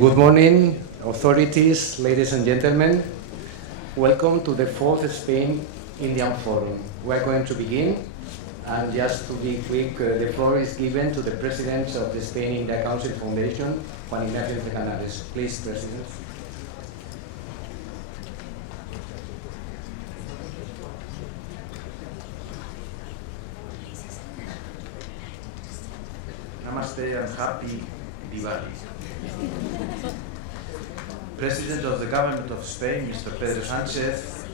Good morning, authorities, ladies and gentlemen. Welcome to the 4th Spain-Indian Forum. We're going to begin, and just to be quick, the floor is given to the President of the Spain-India Council Foundation, Juan Ignacio Entrecanales. Please, President. Namaste and happy Diwali. President of the Government of Spain, Mr. Pedro Sánchez,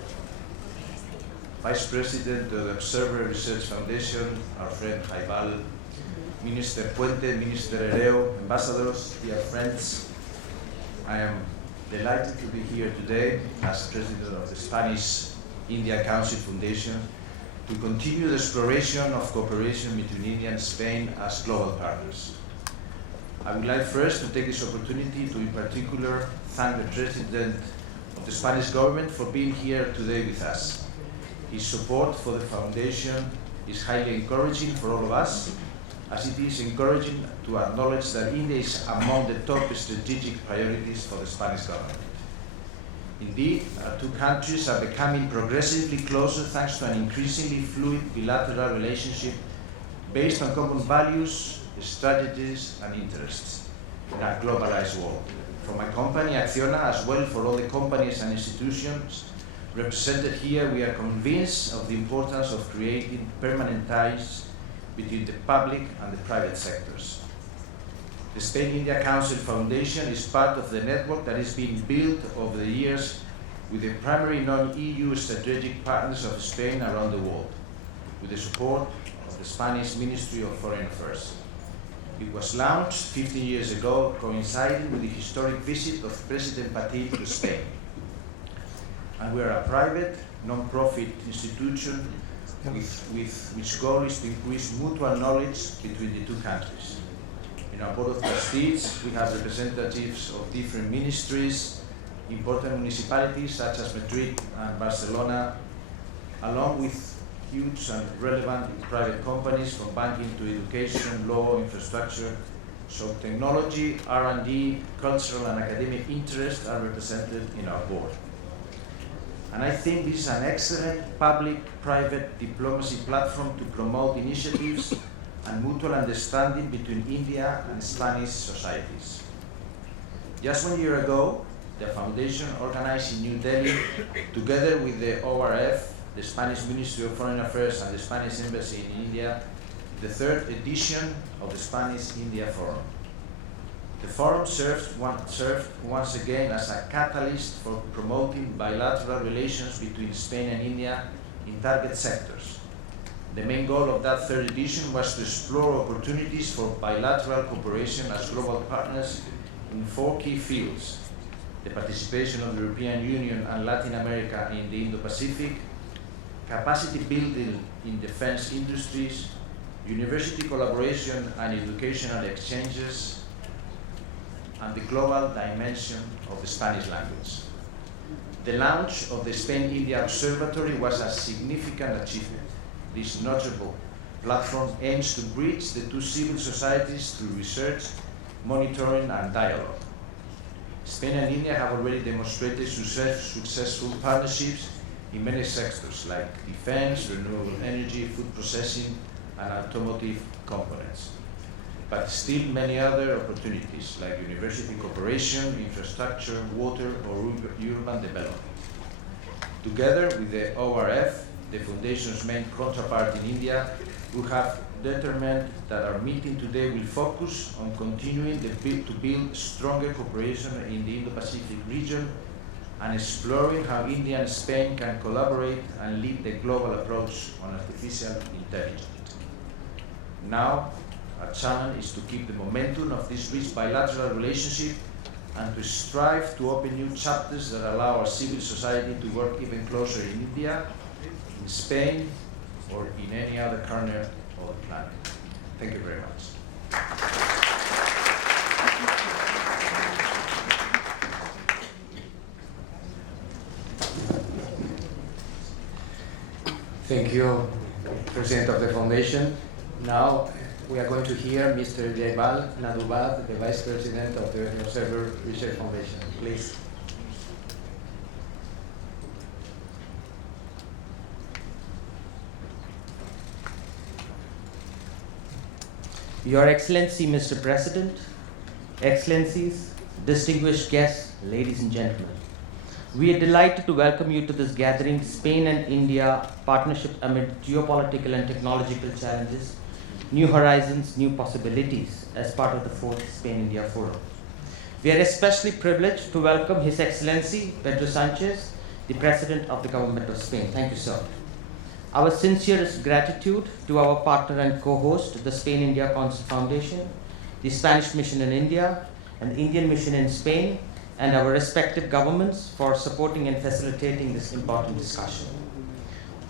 Vice President of the Observer Research Foundation, our friend Jaibal, Minister Puente, Minister Ereo, ambassadors, dear friends, I am delighted to be here today as President of the Spanish-India Council Foundation to continue the exploration of cooperation between India and Spain as global partners. I would like first to take this opportunity to in particular thank the President of the Spanish government for being here today with us. His support for the Foundation is highly encouraging for all of us, as it is encouraging to acknowledge that India is among the top strategic priorities for the Spanish government. Indeed, our two countries are becoming progressively closer thanks to an increasingly fluid bilateral relationship based on common values, strategies and interests in our globalized world. For my company, Acciona, as well for all the companies and institutions represented here, we are convinced of the importance of creating permanent ties between the public and the private sectors. The Spain-India Council Foundation is part of the network that is being built over the years with the primary non-EU strategic partners of Spain around the world, with the support of the Spanish Ministry of Foreign Affairs. It was launched 15 years ago, coinciding with the historic visit of President Patnaik to Spain. And we are a private, non-profit institution with which goal is to increase mutual knowledge between the two countries. In our Board of Trustees, we have representatives of different ministries, important municipalities such as Madrid and Barcelona, along with huge and relevant private companies from banking to education, law, infrastructure. So technology, R&D, cultural and academic interests are represented in our board. And I think this is an excellent public-private diplomacy platform to promote initiatives and mutual understanding between India and Spanish societies. Just 1 year ago, the Foundation organized in New Delhi, together with the ORF, the Spanish Ministry of Foreign Affairs and the Spanish Embassy in India, the 3rd edition of the Spanish-India Forum. The forum served once again as a catalyst for promoting bilateral relations between Spain and India in target sectors. The main goal of that 3rd edition was to explore opportunities for bilateral cooperation as global partners in 4 key fields: the participation of the European Union and Latin America in the Indo-Pacific, capacity building in defense industries, university collaboration and educational exchanges, and the global dimension of the Spanish language. The launch of the Spain-India Observatory was a significant achievement. This notable platform aims to bridge the two civil societies through research, monitoring, and dialogue. Spain and India have already demonstrated successful partnerships in many sectors like defense, renewable energy, food processing, and automotive components. But still many other opportunities like university cooperation, infrastructure, water, or urban development. Together with the ORF, the Foundation's main counterpart in India, we have determined that our meeting today will focus on continuing to build stronger cooperation in the Indo-Pacific region and exploring how India and Spain can collaborate and lead the global approach on artificial intelligence. Now, Our challenge is to keep the momentum of this rich bilateral relationship and to strive to open new chapters that allow our civil society to work even closer in India, in Spain, or in any other corner of the planet. Thank you very much. Thank you, President of the Foundation. Now we are going to hear Mr. Jaibal Naduvath, the Vice President of the Observer Research Foundation. Please. Your Excellency, Mr. President, Excellencies, distinguished guests, ladies and gentlemen. We are delighted to welcome you to this gathering, Spain and India partnership amid geopolitical and technological challenges, new horizons, new possibilities as part of the 4th Spain-India Forum. We are especially privileged to welcome His Excellency Pedro Sanchez, the President of the Government of Spain. Thank you, sir. Our sincerest gratitude to our partner and co-host, the Spain-India Council Foundation, the Spanish Mission in India, and the Indian Mission in Spain, and our respective governments for supporting and facilitating this important discussion.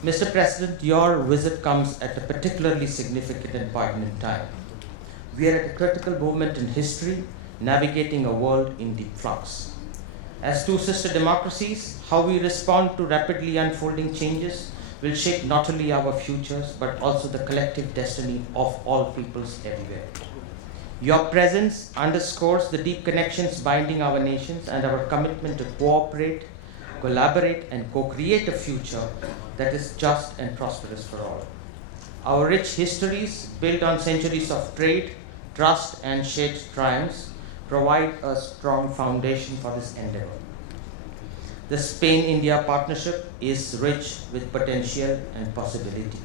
Mr. President, your visit comes at a particularly significant and poignant time. We are at a critical moment in history, navigating a world in deep flux. As two sister democracies, how we respond to rapidly unfolding changes will shape not only our futures, but also the collective destiny of all peoples everywhere. Your presence underscores the deep connections binding our nations and our commitment to cooperate, collaborate, and co-create a future that is just and prosperous for all. Our rich histories, built on centuries of trade, trust, and shared triumphs, provide a strong foundation for this endeavor. The Spain-India partnership is rich with potential and possibility.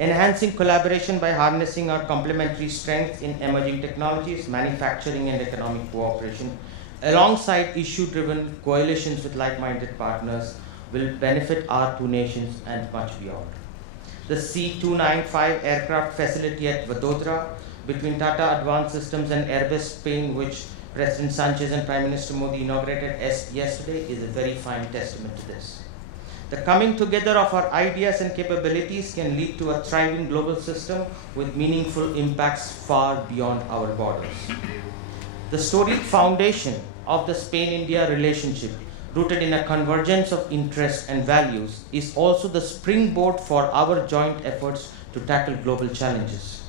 Enhancing collaboration by harnessing our complementary strengths in emerging technologies, manufacturing, and economic cooperation, alongside issue-driven coalitions with like-minded partners, will benefit our two nations and much beyond. The C-295 aircraft facility at Vadodara between Tata Advanced Systems and Airbus Spain, which President Sanchez and Prime Minister Modi inaugurated yesterday, is a very fine testament to this. The coming together of our ideas and capabilities can lead to a thriving global system with meaningful impacts far beyond our borders. The storied foundation of the Spain-India relationship, rooted in a convergence of interests and values, is also the springboard for our joint efforts to tackle global challenges.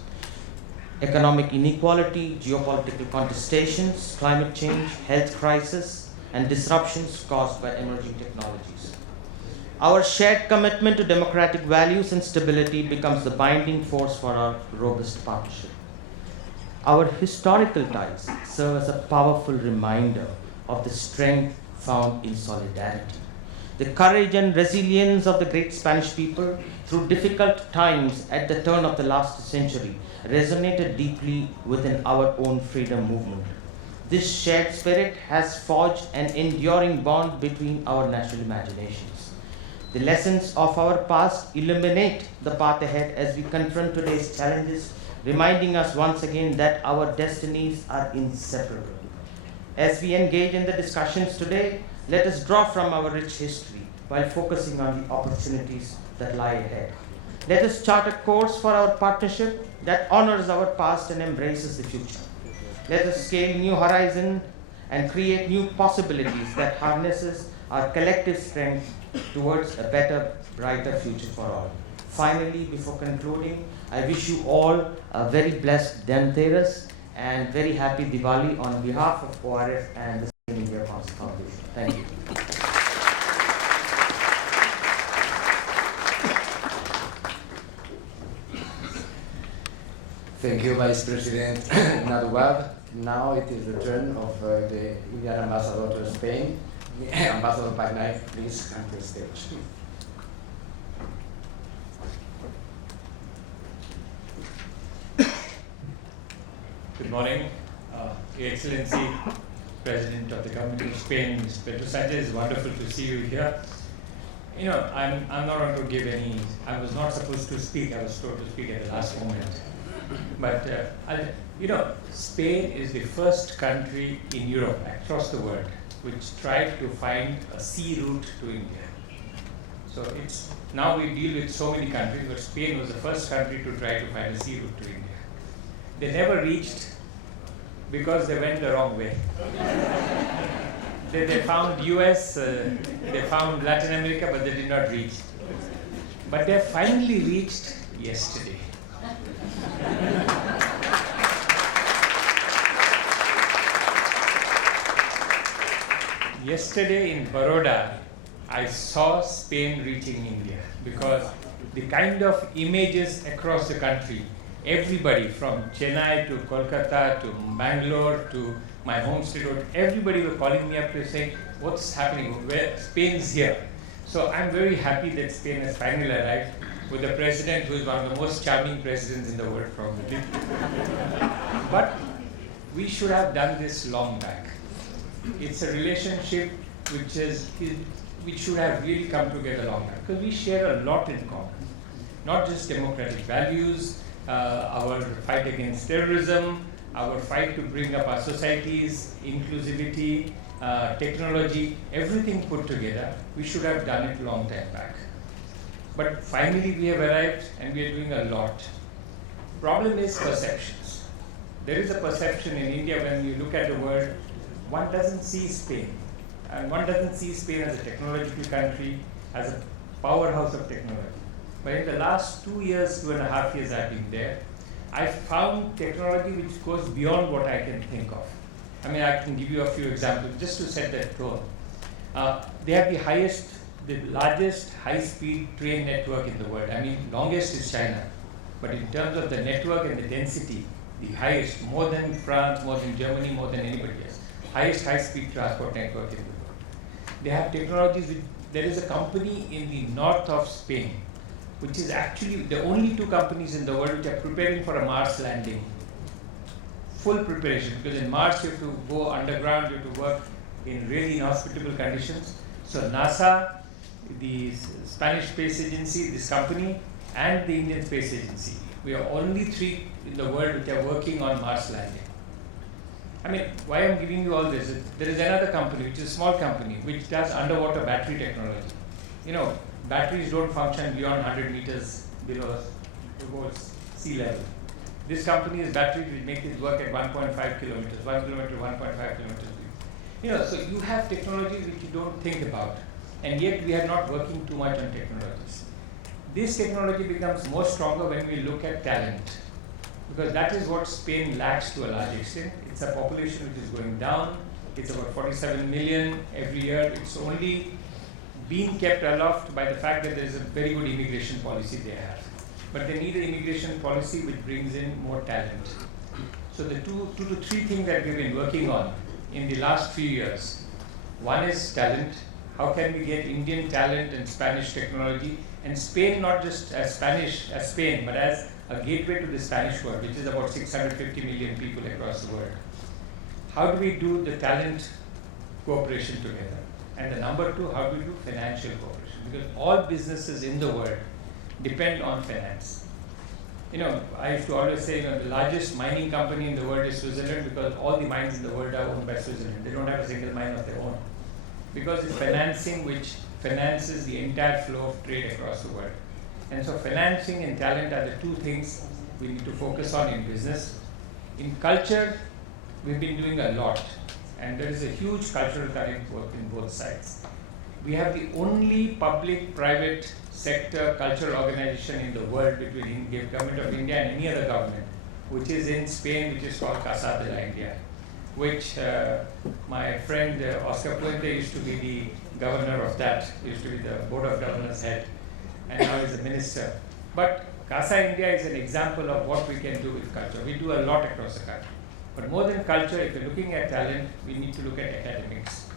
Economic inequality, geopolitical contestations, climate change, health crisis, and disruptions caused by emerging technologies. Our shared commitment to democratic values and stability becomes the binding force for our robust partnership. Our historical ties serve as a powerful reminder of the strength found in solidarity. The courage and resilience of the great Spanish people through difficult times at the turn of the last century resonated deeply within our own freedom movement. This shared spirit has forged an enduring bond between our national imaginations. The lessons of our past illuminate the path ahead as we confront today's challenges, reminding us once again that our destinies are inseparable. As we engage in the discussions today, let us draw from our rich history while focusing on the opportunities that lie ahead. Let us chart a course for our partnership that honors our past and embraces the future. Let us scale new horizons and create new possibilities that harnesses our collective strength towards a better, brighter future for all. Finally, before concluding, I wish you all a very blessed Dhanteras and very happy Diwali on behalf of ORF and the Spain India Council Foundation. Thank you. Thank you, Vice President Naduvath. Now it is the turn of the Indian Ambassador to Spain, Ambassador Patnaik. Please come to the stage. Good morning, Your Excellency, President of the Government of Spain, Mr. Pedro Sanchez. It's wonderful to see you here. You know, I'm not going to give any. I was not supposed to speak. I was told to speak at the last moment. But Spain is the first country in Europe, across the world, which tried to find a sea route to India. So now we deal with so many countries, but Spain was the first country to try to find a sea route to India. They never reached because they went the wrong way. They found US, they found Latin America, but they did not reach. But they finally reached yesterday. Yesterday in Baroda, I saw Spain reaching India, because the kind of images across the country, everybody from Chennai to Kolkata to Bangalore to my home state road, everybody were calling me up to say, what's happening, where Spain's here. So I'm very happy that Spain has finally arrived with a president who is one of the most charming presidents in the world probably. But we should have done this long back. It's a relationship which should have really come together long back, because we share a lot in common. Not just democratic values, our fight against terrorism, our fight to bring up our societies, inclusivity, technology, everything put together. We should have done it long time back. But finally we have arrived and we are doing a lot. Problem is perceptions. There is a perception in India when you look at the world, one doesn't see Spain. And one doesn't see Spain as a technological country, as a powerhouse of technology. But in the last 2 years, 2.5 years I've been there, I found technology which goes beyond what I can think of. I mean, I can give you a few examples just to set that tone. They have the largest high-speed train network in the world. I mean, longest is China. But in terms of the network and the density, the highest, more than France, more than Germany, more than anybody else. Highest high-speed transport network in the world. They have technologies. There is a company in the north of Spain, which is actually the only 2 companies in the world which are preparing for a Mars landing. Full preparation, because in Mars you have to go underground, you have to work in really inhospitable conditions. So NASA, the Spanish Space Agency, this company, and the Indian Space Agency, we are only 3 in the world which are working on Mars landing. I mean, why I'm giving you all this, there is another company, which is a small company, which does underwater battery technology. You know, batteries don't function beyond 100 meters below sea level. This company's batteries will make it work at 1.5 kilometers, 1 kilometer, 1.5 kilometers. You know, so you have technologies which you don't think about, and yet we are not working too much on technologies. This technology becomes more stronger when we look at talent, because that is what Spain lacks to a large extent. It's a population which is going down. It's about 47 million every year. It's only being kept aloft by the fact that there is a very good immigration policy they have. But they need an immigration policy which brings in more talent. So the two to three things that we've been working on in the last few years. One is talent. How can we get Indian talent and Spanish technology, and Spain not just as Spain, but as a gateway to the Spanish world, which is about 650 million people across the world. How do we do the talent cooperation together? And the number 2, how do we do financial cooperation? Because all businesses in the world depend on finance. You know, I used to always say, the largest mining company in the world is Switzerland, because all the mines in the world are owned by Switzerland. They don't have a single mine of their own. Because it's financing which finances the entire flow of trade across the world. And so financing and talent are the 2 things we need to focus on in business. In culture, we've been doing a lot. And there is a huge cultural current work in both sides. We have the only public-private sector cultural organization in the world between the government of India and any other government, which is in Spain, which is called Casa de la India, which my friend Oscar Puente used to be the governor of that, used to be the Board of Governors head, and now is a minister. But Casa India is an example of what we can do with culture. We do a lot across the country. But more than culture, if you're looking at talent, we need to look at academics.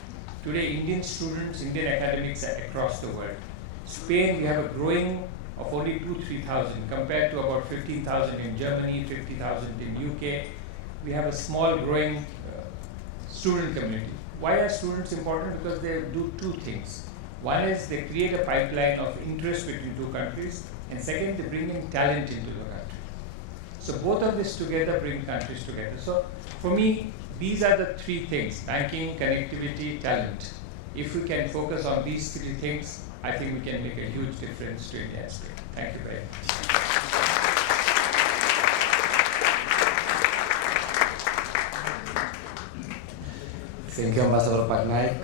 Today, Indian students, Indian academics are across the world. Spain, we have a growing of only 2,000-3,000 compared to about 15,000 in Germany, 50,000 in UK. We have a small growing student community. Why are students important? Because they do 2 things. One is they create a pipeline of interest between 2 countries, and second, they bring in talent into the country. So both of this together bring countries together. So for me, these are the three things: banking, connectivity, talent. If we can focus on these three things, I think we can make a huge difference to India's trade. Thank you very much. Thank you, Ambassador Patnaik.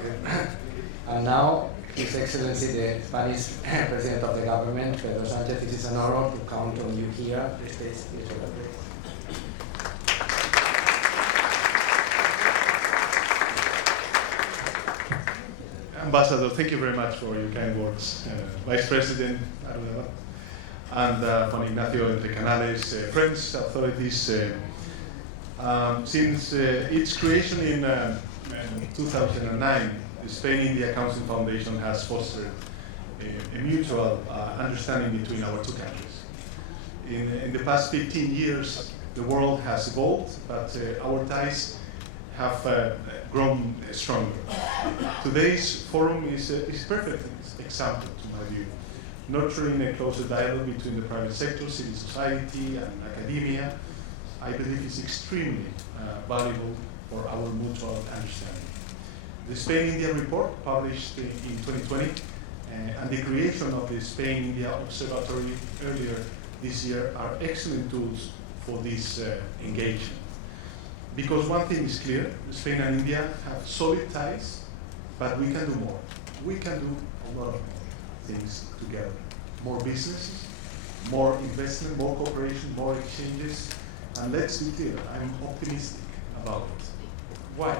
And now, His Excellency, the Spanish President of the Government, Pedro Sanchez, it is an honor to count on you here. The stage is yours. Ambassador, thank you very much for your kind words. Vice President Naduvath and Juan Ignacio, Entrecanales, friends, authorities. Since its creation in 2009, the Spain-India Council Foundation has fostered a mutual understanding between our two countries. In the past 15 years, the world has evolved, but our ties have grown stronger. Today's forum is a perfect example, to my view, nurturing a closer dialogue between the private sector, civil society, and academia. I believe is extremely valuable for our mutual understanding. The Spain-India report, published in 2020, and the creation of the Spain-India Observatory earlier this year are excellent tools for this engagement. Because one thing is clear, Spain and India have solid ties, but we can do more. We can do a lot of things together. More businesses, more investment, more cooperation, more exchanges. And let's be clear, I'm optimistic about it. Why?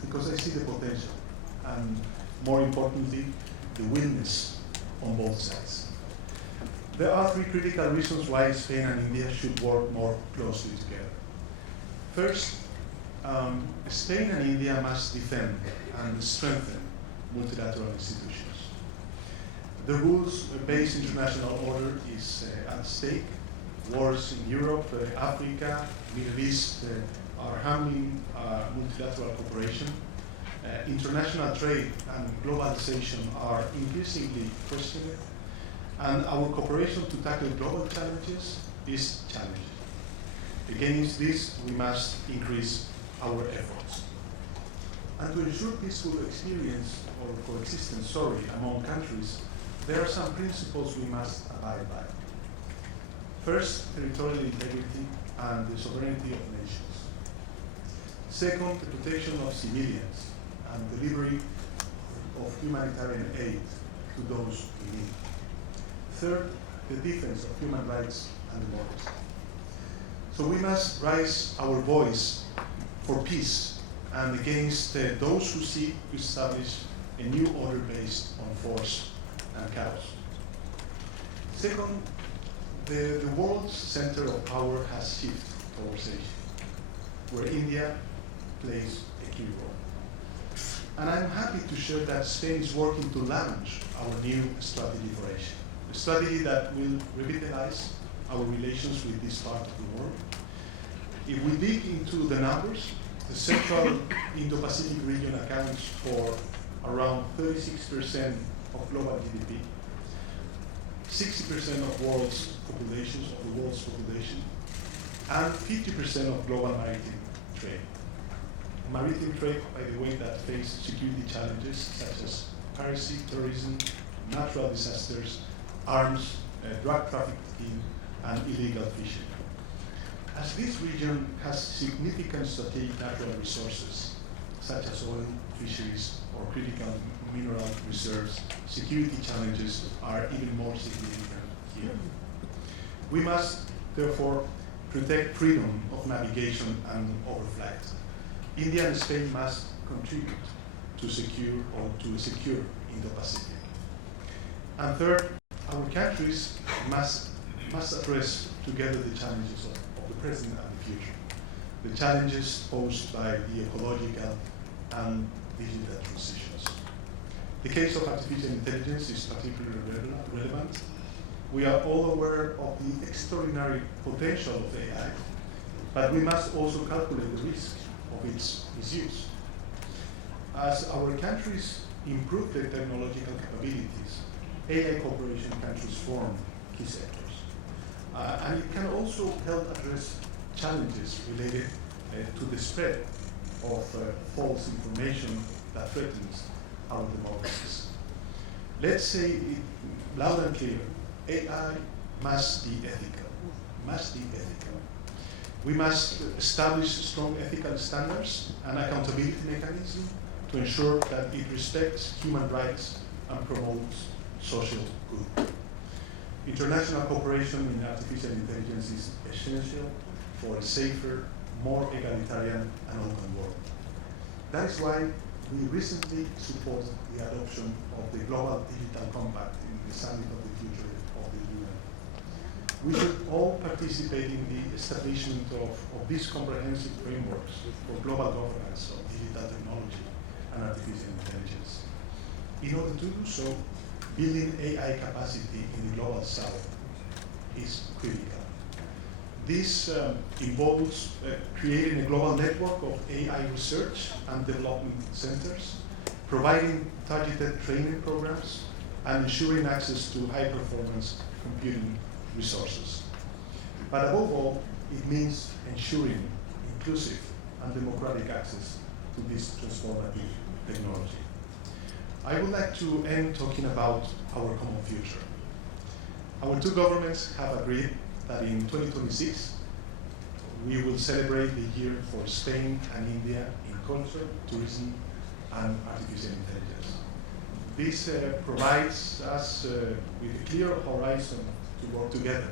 Because I see the potential, and more importantly, the willingness on both sides. There are three critical reasons why Spain and India should work more closely together. First, Spain and India must defend and strengthen multilateral institutions. The rules-based international order is at stake. Wars in Europe, Africa, Middle East are harming multilateral cooperation. International trade and globalization are increasingly questioned, and our cooperation to tackle global challenges is challenging. Against this, we must increase our efforts. And to ensure peaceful experience or coexistence, among countries, there are some principles we must abide by. First, territorial integrity and the sovereignty of nations. Second, the protection of civilians and delivery of humanitarian aid to those in need. Third, the defense of human rights and democracy. So we must raise our voice for peace and against those who seek to establish a new order based on force and chaos. Second, the world's center of power has shifted towards Asia, where India plays a key role. And I'm happy to share that Spain is working to launch our new strategy for Asia, a strategy that will revitalize our relations with this part of the world. If we dig into the numbers, the central Indo-Pacific region accounts for around 36% of global GDP, 60% of the world's population, and 50% of global maritime trade. Maritime trade, by the way, that face security challenges such as piracy, terrorism, natural disasters, arms, drug trafficking, and illegal fishing. As this region has significant strategic natural resources, such as oil, fisheries, or critical mineral reserves, security challenges are even more significant here. We must, therefore, protect freedom of navigation and overflight. India and Spain must contribute to secure Indo-Pacific. And third, our countries must address together the challenges of the present and the future. The challenges posed by the ecological and digital transitions. The case of artificial intelligence is particularly relevant. We are all aware of the extraordinary potential of AI, but we must also calculate the risk of its misuse. As our countries improve their technological capabilities, AI cooperation can transform key sectors. And it can also help address challenges related to the spread of false information that threatens our democracies. Let's say it loud and clear, AI must be ethical, must be ethical. We must establish strong ethical standards and accountability mechanisms to ensure that it respects human rights and promotes social good. International cooperation in artificial intelligence is essential for a safer, more egalitarian and open world. That is why we recently supported the adoption of the Global Digital Compact in the Summit of the Future of the UN. We should all participate in the establishment of these comprehensive frameworks for global governance of digital technology and artificial intelligence. In order to do so, building AI capacity in the global south is critical. This involves creating a global network of AI research and development centers, providing targeted training programs, and ensuring access to high-performance computing resources. But above all, it means ensuring inclusive and democratic access to this transformative technology. I would like to end talking about our common future. Our two governments have agreed that in 2026, we will celebrate the year for Spain and India in culture, tourism, and artificial intelligence. This provides us with a clear horizon to work together,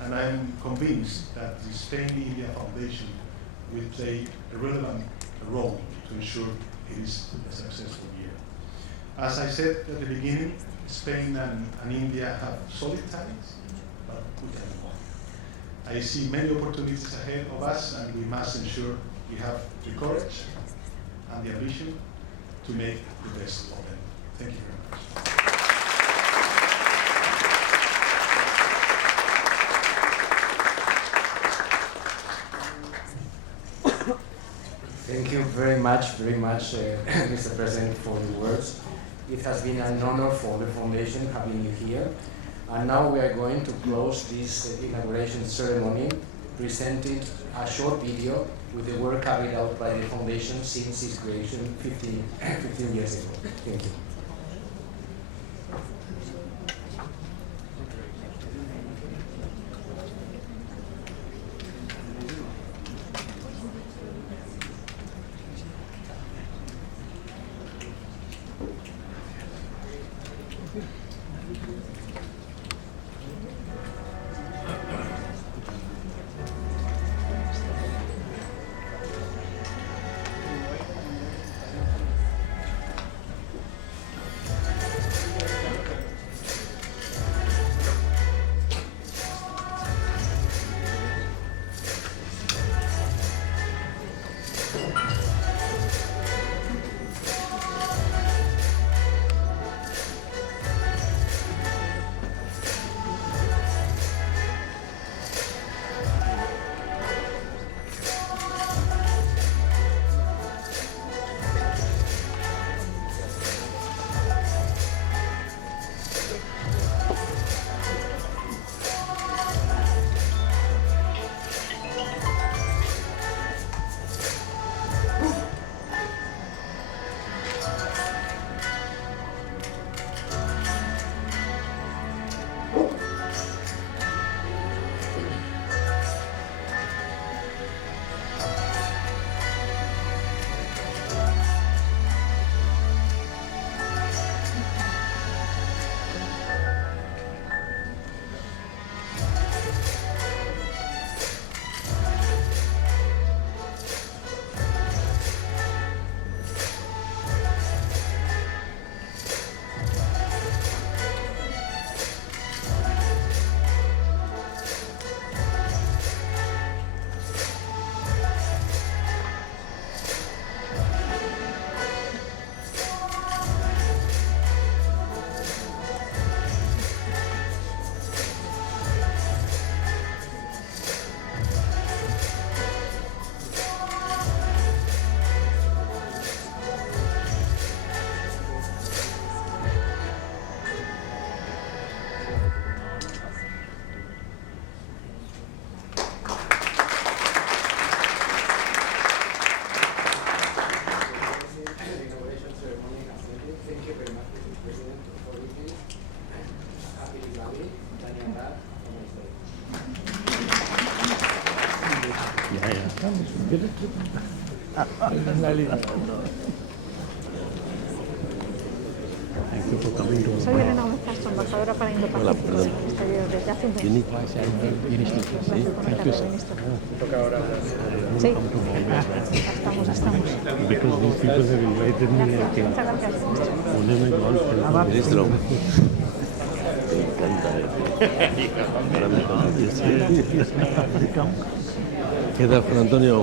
and I'm convinced that the Spain-India Foundation will play a relevant role to ensure it is a successful year. As I said at the beginning, Spain and India have solid ties, but we can do more. I see many opportunities ahead of us, and we must ensure we have the courage and the ambition to make the best of them. Thank you very much. Thank you very much, Mr. President, for the words. It has been an honor for the Foundation having you here. And now we are going to close this inauguration ceremony, presenting a short video with the work carried out by the Foundation since its creation 15 years ago. Thank you. Soy Naduvath, embajadora para Indo-Pacífico desde hace un mes. Sí, estamos. Muchas gracias. Ministro, me encanta. Para mí, ¿qué tal, Juan Antonio?